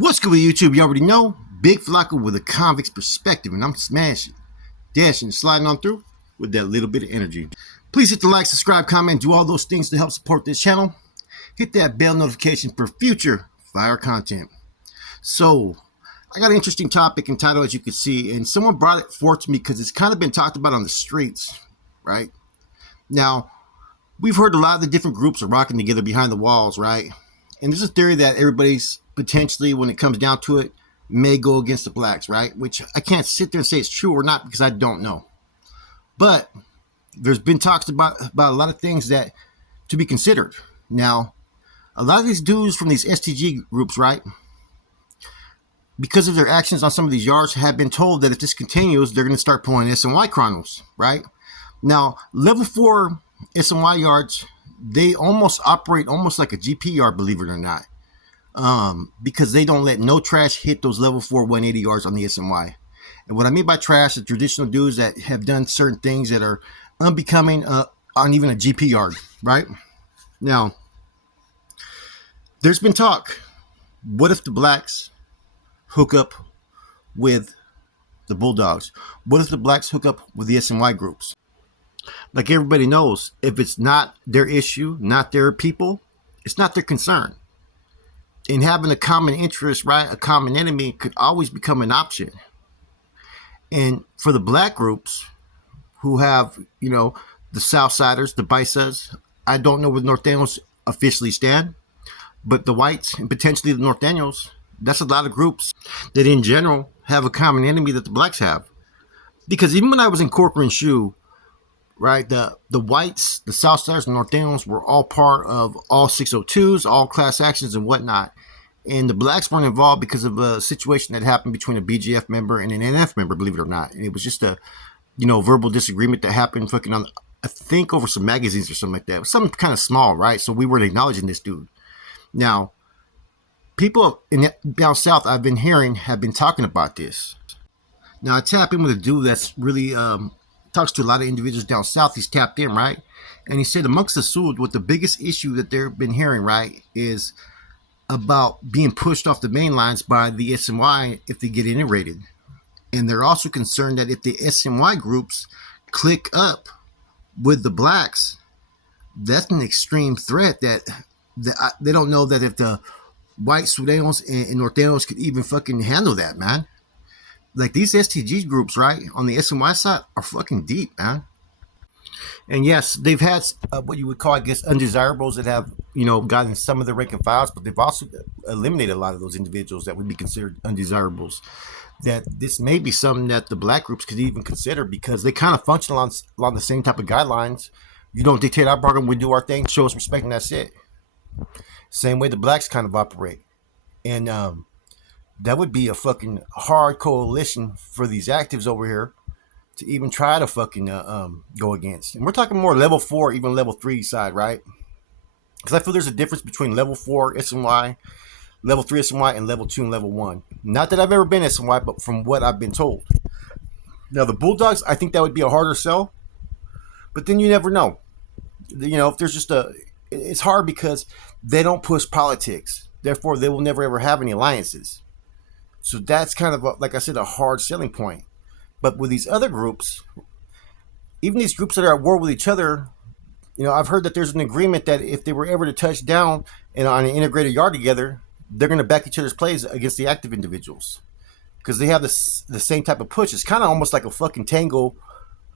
What's good with YouTube? You already know. Big Flocka with a convict's perspective, and I'm smashing, dashing, sliding on through with that little bit of energy. Please hit the like, subscribe, comment, do all those things to help support this channel. Hit that bell notification for future fire content. So, I got an interesting topic and title, as you can see, and someone brought it forth to me because it's kind of been talked about on the streets, right? Now, we've heard a lot of the different groups are rocking together behind the walls, right? And there's a theory that everybody's potentially, when it comes down to it, may go against the blacks, right? Which I can't sit there and say it's true or not because I don't know. But there's been talks about a lot of things that to be considered. Now, a lot of these dudes from these STG groups, right, because of their actions on some of these yards, have been told that if this continues, they're going to start pulling SNY chronos, right? Now, level 4 SNY yards, they almost operate almost like a GP yard, believe it or not, because they don't let no trash hit those level 4 180 yards on the SNY. And what I mean by trash is traditional dudes that have done certain things that are unbecoming on even a GP yard, right? Now, there's been talk, what if the blacks hook up with the Bulldogs? What if the blacks hook up with the SNY groups? Like everybody knows, if it's not their issue, not their people, it's not their concern. And having a common interest, right, a common enemy could always become an option. And for the black groups who have, you know, the Southsiders, the Bisas, I don't know where the North Daniels officially stand, but the whites and potentially the North Daniels, that's a lot of groups that in general have a common enemy that the blacks have. Because even when I was in Corcoran Shoe, right, the whites, the Southsiders, and North Daniels were all part of all 602s, all class actions and whatnot. And the blacks weren't involved because of a situation that happened between a BGF member and an NF member, believe it or not. And it was just a, you know, verbal disagreement that happened fucking on, I think, over some magazines or something like that. It was something kind of small, right? So we weren't acknowledging this dude. Now, people down south I've been hearing have been talking about this. Now, I tap in with a dude that's really talks to a lot of individuals down south. He's tapped in, right? And he said amongst the Sud, what the biggest issue that they've been hearing, right, is about being pushed off the main lines by the SNY if they get integrated. And they're also concerned that if the SNY groups click up with the blacks, that's an extreme threat that they don't know that if the white Sudanos and North Daniels could even fucking handle that, man. Like these STG groups, right, on the SNY side are fucking deep, man. And yes, they've had what you would call, I guess, undesirables that have, you know, gotten some of the rank and files, but they've also eliminated a lot of those individuals that would be considered undesirables. That this may be something that the black groups could even consider because they kind of function along the same type of guidelines. You don't dictate our program, we do our thing, show us respect, and that's it. Same way the blacks kind of operate. And that would be a fucking hard coalition for these actives over here to even try to fucking go against. And we're talking more level 4, even level 3 side, right? Because I feel there's a difference between level 4 SNY, level 3 SNY, and level 2 and level 1. Not that I've ever been SNY, but from what I've been told. Now, the Bulldogs, I think that would be a harder sell. But then you never know. You know, if there's just it's hard because they don't push politics. Therefore, they will never ever have any alliances. So that's kind of, like I said, a hard selling point. But with these other groups, even these groups that are at war with each other, you know, I've heard that there's an agreement that if they were ever to touch down and on an integrated yard together, they're going to back each other's plays against the active individuals because they have the same type of push. It's kind of almost like a fucking tango.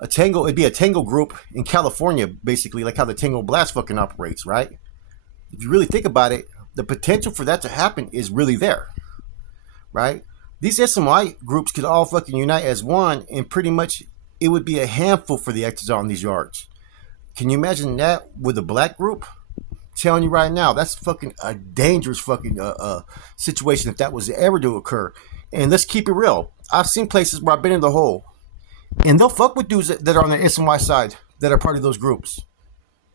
It'd be a tango group in California, basically, like how the Tango Blast fucking operates, right? If you really think about it, the potential for that to happen is really there, right? These SMI groups could all fucking unite as one, and pretty much it would be a handful for the actors on these yards. Can you imagine that with a black group? I'm telling you right now, that's fucking a dangerous fucking situation if that was ever to occur. And let's keep it real. I've seen places where I've been in the hole, and they'll fuck with dudes that are on the SMY side that are part of those groups.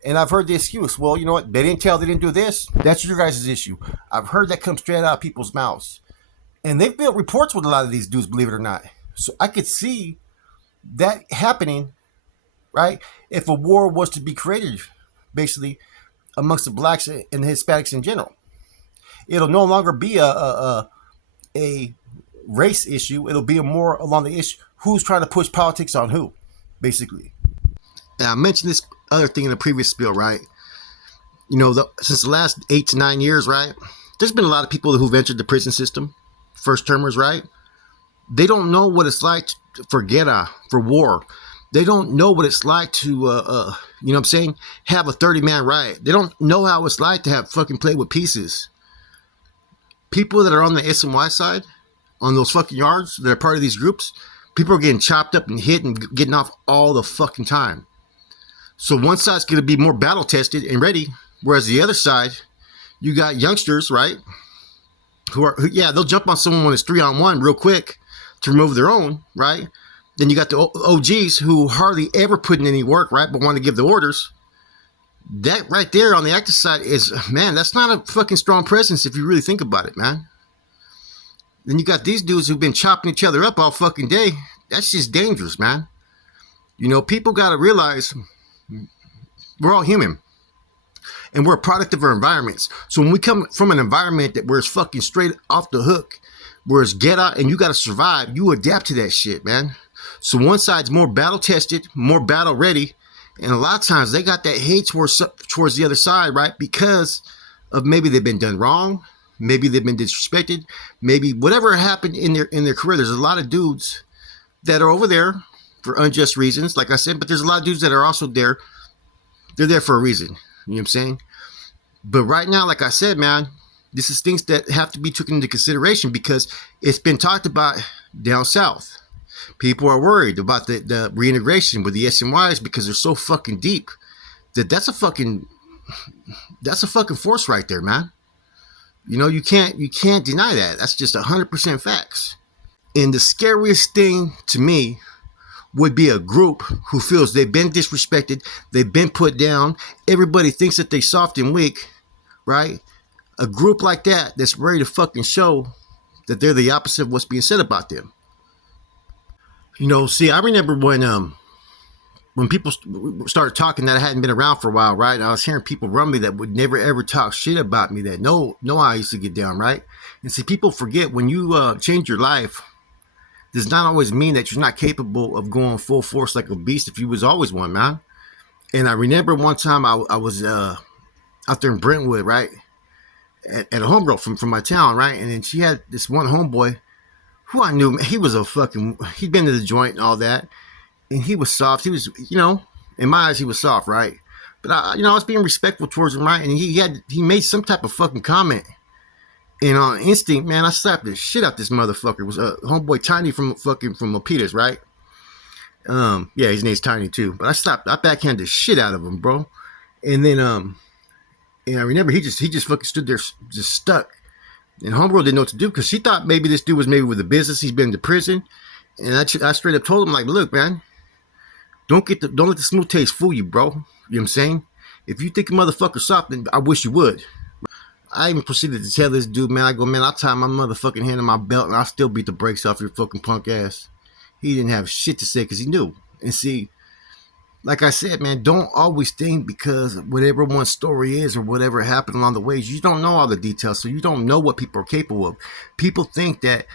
And I've heard the excuse, well, you know what? They didn't do this. That's your guys' issue. I've heard that come straight out of people's mouths. And they've built reports with a lot of these dudes, believe it or not. So I could see that happening, right? If a war was to be created, basically, amongst the blacks and the Hispanics in general. It'll no longer be a a race issue. It'll be more along the issue who's trying to push politics on who, basically. Now, I mentioned this other thing in the previous spiel, right? You know, since the last 8 to 9 years, right? There's been a lot of people who've entered the prison system, first termers, right? They don't know what it's like for guerra, for war. They don't know what it's like to, you know what I'm saying, have a 30-man riot. They don't know how it's like to have fucking play with pieces. People that are on the SNY side, on those fucking yards, that are part of these groups, people are getting chopped up and hit and getting off all the fucking time. So one side's going to be more battle tested and ready, whereas the other side, you got youngsters, right? Who they'll jump on someone when it's 3-on-1 real quick to remove their own, right? Then you got the OGs who hardly ever put in any work, right? But want to give the orders. That right there on the active side is, man, that's not a fucking strong presence if you really think about it, man. Then you got these dudes who've been chopping each other up all fucking day. That's just dangerous, man. You know, people got to realize we're all human. And we're a product of our environments. So when we come from an environment that where it's fucking straight off the hook, where it's get out and you got to survive, you adapt to that shit, man. So one side's more battle tested, more battle ready. And a lot of times they got that hate towards the other side, right? Because of maybe they've been done wrong. Maybe they've been disrespected. Maybe whatever happened in their career. There's a lot of dudes that are over there for unjust reasons, like I said, but there's a lot of dudes that are also there. They're there for a reason. You know what I'm saying? But right now, like I said, man, this is things that have to be taken into consideration because it's been talked about down south. People are worried about the reintegration with the SNYs because they're so fucking deep that's a fucking force right there, man. You know, you can't deny that. That's just 100% facts. And the scariest thing to me would be a group who feels they've been disrespected, they've been put down, everybody thinks that they soft and weak, right? A group like that that's ready to fucking show that they're the opposite of what's being said about them. You know, see, I remember when people started talking that I hadn't been around for a while, right? I was hearing people around me that would never ever talk shit about me, that no I used to get down, right? And see, people forget when you change your life, does not always mean that you're not capable of going full force like a beast if you was always one, man. And I remember one time I was out there in Brentwood, right? At a homegirl from my town, right? And then she had this one homeboy who I knew, he was he'd been to the joint and all that. And he was soft. He was, you know, in my eyes, he was soft, right? But I was being respectful towards him, right? And he made some type of fucking comment. And on instinct, man, I slapped the shit out this motherfucker. It was a homeboy Tiny from Milpitas, right? Yeah, his name's Tiny too. But I backhanded the shit out of him, bro. And then and I remember he just fucking stood there just stuck. And homegirl didn't know what to do because she thought maybe this dude was maybe with a business. He's been to prison. And I straight up told him, like, look, man, don't let the smooth taste fool you, bro. You know what I'm saying? If you think a motherfucker's soft, then I wish you would. I even proceeded to tell this dude, man, I go, man, I'll tie my motherfucking hand on my belt and I'll still beat the brakes off your fucking punk ass. He didn't have shit to say because he knew. And see, like I said, man, don't always think because whatever one's story is or whatever happened along the way, you don't know all the details, so you don't know what people are capable of. People think that,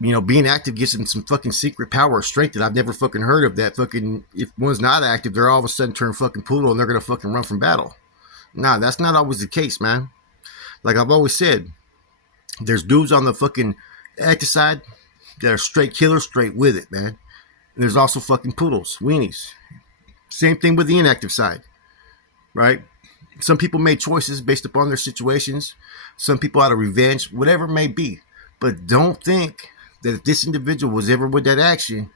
you know, being active gives them some fucking secret power or strength that I've never fucking heard of, that fucking, if one's not active, they're all of a sudden turn fucking poodle and they're going to fucking run from battle. Nah, that's not always the case, man. Like I've always said, there's dudes on the fucking active side that are straight killers, straight with it, man. And there's also fucking poodles, weenies. Same thing with the inactive side, right? Some people made choices based upon their situations. Some people out of revenge, whatever it may be. But don't think that if this individual was ever with that action,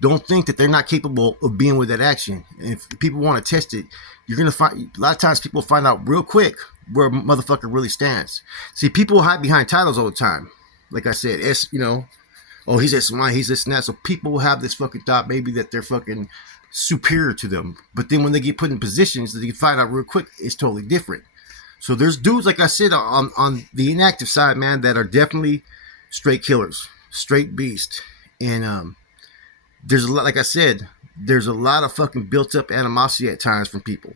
don't think that they're not capable of being with that action. And if people want to test it, you're going to find, a lot of times people find out real quick where a motherfucker really stands. See, people hide behind titles all the time. Like I said, oh, he's this one, he's this and that. So people have this fucking thought maybe that they're fucking superior to them. But then when they get put in positions that you find out real quick, it's totally different. So there's dudes, like I said, on the inactive side, man, that are definitely straight killers, straight beast. And there's a lot, like I said, there's a lot of fucking built up animosity at times from people.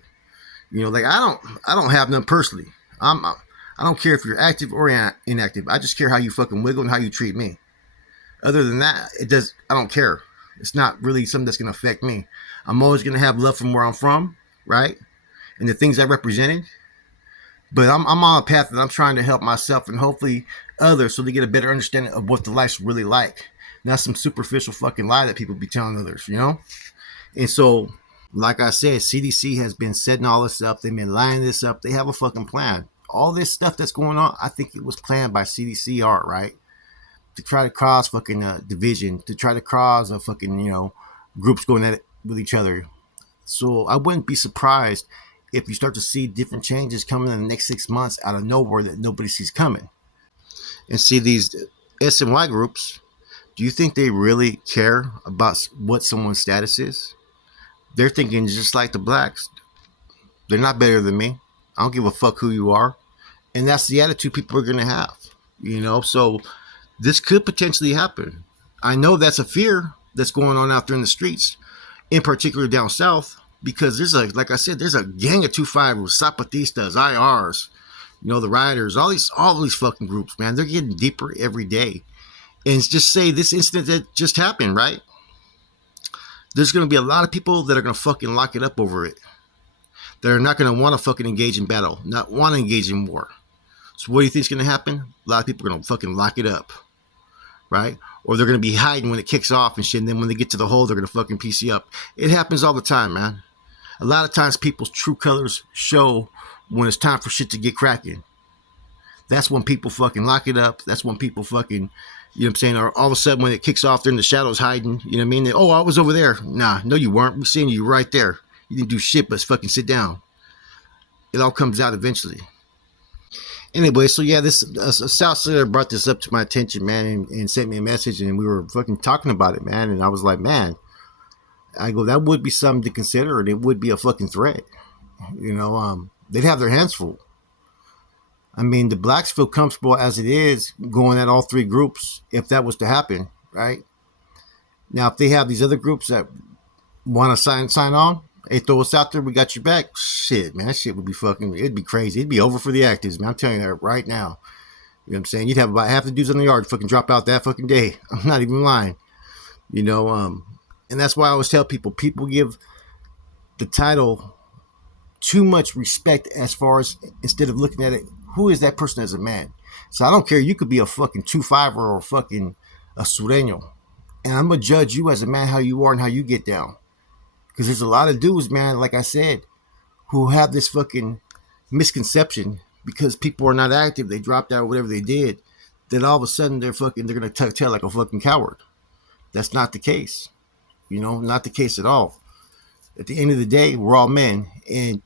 You know, like I don't have none personally. I I don't care if you're active or inactive. I just care how you fucking wiggle and how you treat me. Other than that, I don't care. It's not really something that's gonna affect me. I'm always gonna have love from where I'm from, right? And the things I represented. But I'm on a path that I'm trying to help myself and hopefully others so they get a better understanding of what the life's really like. Not some superficial fucking lie that people be telling others, you know? And so, like I said, CDC has been setting all this up. They've been lining this up. They have a fucking plan. All this stuff that's going on, I think it was planned by CDCR, right? To try to cause fucking division, to try to cause a fucking, groups going at it with each other. So I wouldn't be surprised if you start to see different changes coming in the next 6 months out of nowhere that nobody sees coming. And see these S and Y groups, do you think they really care about what someone's status is? They're thinking just like the blacks. They're not better than me. I don't give a fuck who you are. And that's the attitude people are going to have, So this could potentially happen. I know that's a fear that's going on out there in the streets, in particular down south, because like I said, there's a gang of 2-5ers, Zapatistas, IRs, the rioters, all these fucking groups, man. They're getting deeper every day. And just say this incident that just happened, right? There's going to be a lot of people that are going to fucking lock it up over it. They're not going to want to fucking engage in battle, not want to engage in war. So what do you think is going to happen? A lot of people are going to fucking lock it up, right? Or they're going to be hiding when it kicks off and shit. And then when they get to the hole, they're going to fucking PC up. It happens all the time, man. A lot of times people's true colors show when it's time for shit to get cracking. That's when people fucking lock it up. That's when people fucking, or all of a sudden when it kicks off, they're in the shadows hiding. You know what I mean? Oh, I was over there. Nah, no, you weren't. We seen you right there. You didn't do shit but fucking sit down. It all comes out eventually. Anyway, so yeah, this South Sider brought this up to my attention, man, and sent me a message, and we were fucking talking about it, man. And I was like, man, I go, that would be something to consider, and it would be a fucking threat. They'd have their hands full. I mean, the blacks feel comfortable as it is going at all three groups if that was to happen, right? Now, if they have these other groups that want to sign on, hey, throw us out there, we got your back. Shit, man, that shit would be it'd be crazy. It'd be over for the actives, man. I'm telling you that right now. You know what I'm saying? You'd have about half the dudes on the yard fucking drop out that fucking day. I'm not even lying. And that's why I always tell people give the title too much respect as far as instead of looking at it, who is that person as a man? So I don't care. You could be a fucking 2-5er or fucking a sureño. And I'm going to judge you as a man, how you are and how you get down. Because there's a lot of dudes, man, like I said, who have this fucking misconception because people are not active. They dropped out, whatever they did. Then all of a sudden they're going to tuck tail like a fucking coward. That's not the case. Not the case at all. At the end of the day, we're all men. And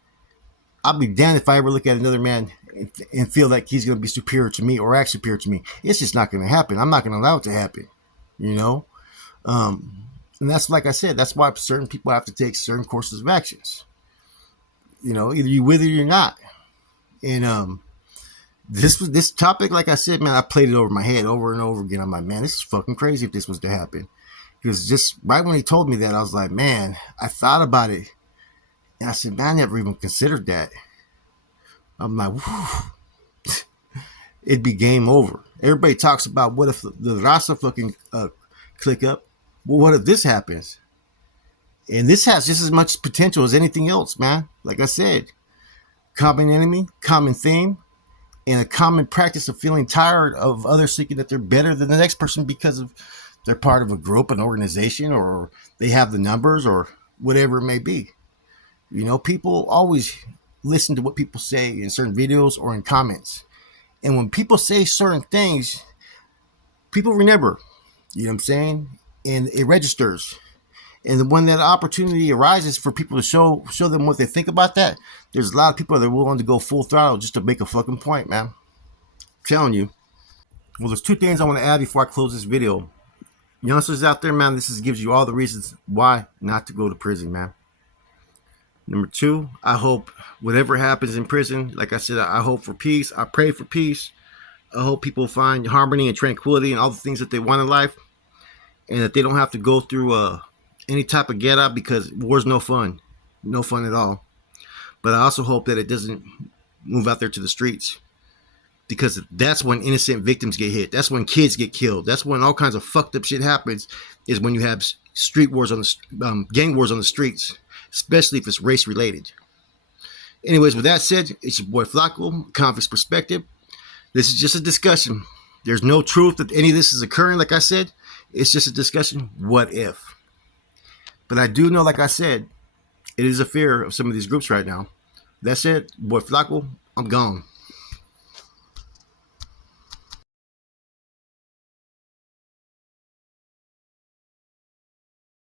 I'll be damned if I ever look at another man and feel like he's going to be superior to me or act superior to me. It's just not going to happen. I'm not going to allow it to happen. And that's, like I said, that's why certain people have to take certain courses of actions. Either you with it or you're not. And this topic, like I said, man, I played it over my head over and over again. I'm like, man, this is fucking crazy if this was to happen. Because just right when he told me that, I was like, man, I thought about it. And I said, man, I never even considered that. I'm like, whew. It'd be game over. Everybody talks about what if the Raza fucking click up. Well, what if this happens? And this has just as much potential as anything else, man. Like I said, common enemy, common theme, and a common practice of feeling tired of others thinking that they're better than the next person because of they're part of a group, an organization, or they have the numbers or whatever it may be. People always listen to what people say in certain videos or in comments. And when people say certain things, people remember, you know what I'm saying? And it registers. And when that opportunity arises for people to show them what they think about that, there's a lot of people that are willing to go full throttle just to make a fucking point, man. I'm telling you. Well, there's two things I want to add before I close this video. Youngsters out there, man, this gives you all the reasons why not to go to prison, man. Number two, I hope whatever happens in prison, like I said, I hope for peace. I pray for peace. I hope people find harmony and tranquility and all the things that they want in life, and that they don't have to go through any type of get out, because war's no fun at all. But I also hope that it doesn't move out there to the streets. because that's when innocent victims get hit. That's when kids get killed. That's when all kinds of fucked up shit happens. Is when you have street wars on the gang wars on the streets, especially if it's race related. Anyways, with that said, it's your boy Flacco, Convict's Perspective. This is just a discussion. There's no truth that any of this is occurring. Like I said, it's just a discussion. What if? But I do know, like I said, it is a fear of some of these groups right now. That's it, boy Flacco. I'm gone.